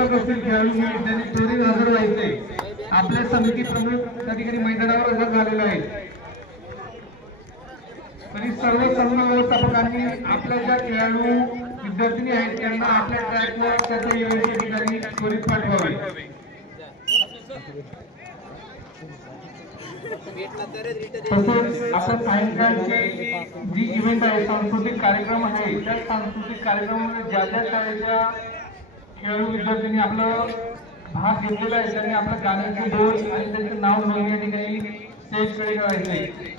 आवश्यक असतील खेळाडू त्यांनी त्वरित हजर व्हायचे. आपल्या समिती प्रमुख त्या ठिकाणी मैदानावर हजर झालेला आहे. तरी सर्व संघ व्यवस्थापकांनी आपल्या ज्या खेळाडू विद्यार्थी आहेत त्यांना आपल्या ट्रॅकवर त्याच्या इव्हेंटच्या ठिकाणी त्वरित पाठवावे. तसेच आता सायंकाळची जी इव्हेंट आहे सांस्कृतिक कार्यक्रम आहे त्या सांस्कृतिक कार्यक्रमामध्ये ज्या ज्या शाळेच्या खेळाडू विद्यार्थ्यांनी आपलं भाग घेतलेला आहे त्यांनी आपल्या गाण्याचे बोल आणि त्यांचं नाव नोंदणी या ठिकाणी स्टेजकडे करायचं आहे.